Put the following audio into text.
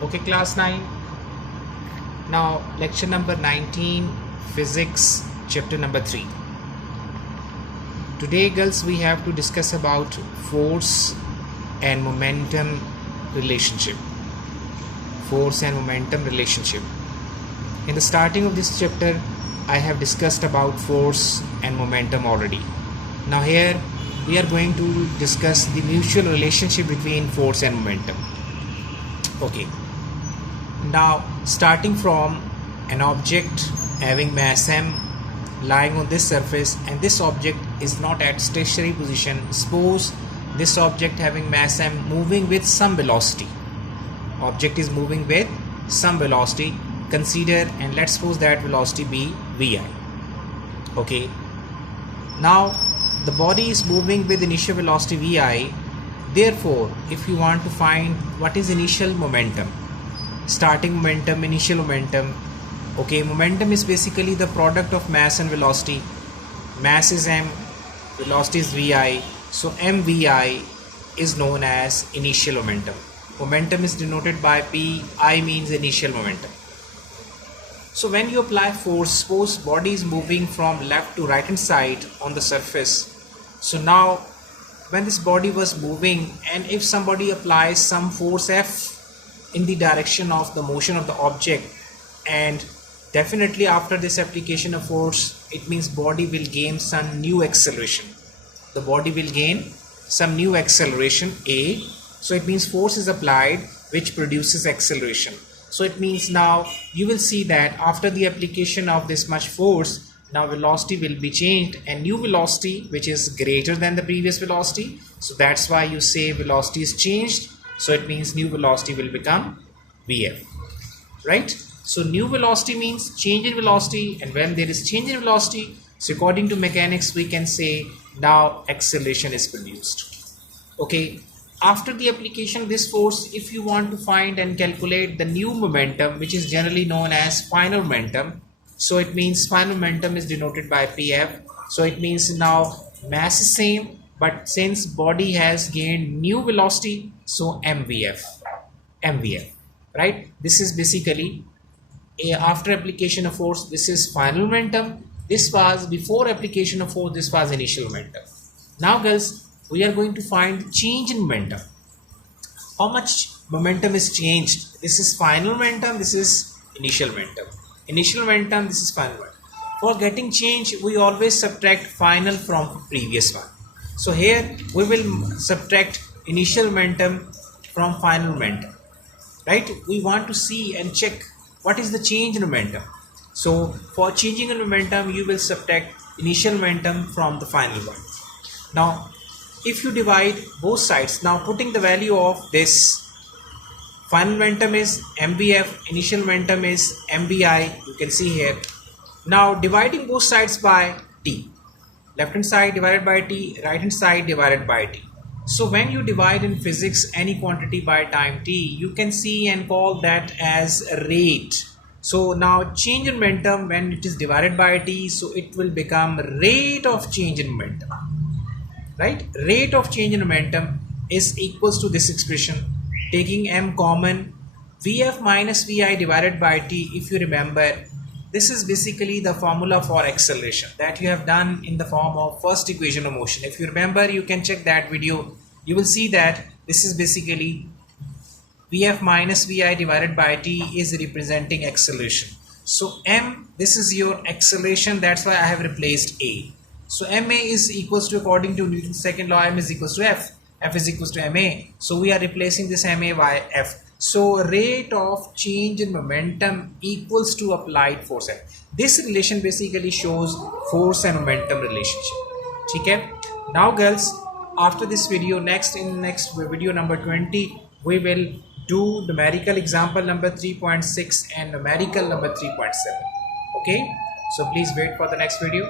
Okay, class 9. Now, lecture number 19, physics, chapter number 3. Today, girls, we have to discuss about force and momentum relationship. Force and momentum relationship. In the starting of this chapter, I have discussed about force and momentum already. Now here, we are going to discuss the mutual relationship between force and momentum. Okay. Now, starting from an object having mass m lying on this surface, and this object is not at stationary position. Suppose this object having mass m moving with some velocity. Object is moving with some velocity. Consider, and let's suppose that velocity be vi. Okay. Now, the body is moving with initial velocity vi. Therefore, if you want to find what is initial momentum, starting momentum, initial momentum. Okay, momentum is basically the product of mass and velocity. Mass is m, velocity is vi. So mvi is known as initial momentum. Momentum is denoted by p. I means initial momentum. So when you apply force, suppose body is moving from left to right hand side on the surface. So now when this body was moving, and if somebody applies some force F in the direction of the motion of the object, and definitely after this application of force, it means body will gain some new acceleration. The body will gain some new acceleration A. So it means force is applied which produces acceleration. So it means now you will see that after the application of this much force, now velocity will be changed, and new velocity which is greater than the previous velocity. So that's why you say velocity is changed. So it means new velocity will become Vf, right? So new velocity means change in velocity, and when there is change in velocity, so according to mechanics we can say now acceleration is produced. Okay, after the application of this force, if you want to find and calculate the new momentum, which is generally known as final momentum, so it means final momentum is denoted by Pf. So it means now mass is same, but since body has gained new velocity, so mvf, right? This is basically after application of force, this is final momentum. This was before application of force, this was initial momentum. Now girls, we are going to find change in momentum. How much momentum is changed? This is final momentum, this is initial momentum. Initial momentum, this is final momentum. For getting change, we always subtract final from previous one. So here we will subtract initial momentum from final momentum, right? We want to see and check what is the change in momentum. So for changing in momentum, you will subtract initial momentum from the final one. Now, if you divide both sides, now putting the value of this final momentum is mvf, initial momentum is mbi, you can see here. Now dividing both sides by t. Left hand side divided by t, right hand side divided by t. So when you divide in physics any quantity by time t, you can see and call that as rate. So now change in momentum when it is divided by t, so it will become rate of change in momentum, right? Rate of change in momentum is equals to this expression. Taking m common, vf minus vi divided by t. If you remember, this is basically the formula for acceleration that you have done in the form of first equation of motion. If you remember, you can check that video. You will see that this is basically Vf minus Vi divided by t is representing acceleration. So m, this is your acceleration. That's why I have replaced a. So ma is equals to, according to Newton's second law, m is equals to f. F is equals to ma. So we are replacing this ma by f. So rate of change in momentum equals to applied force F. This relation basically shows force and momentum relationship. Okay? Now girls, after this video, in next video number 20, we will do numerical example number 3.6 and numerical number 3.7. Okay? So please wait for the next video.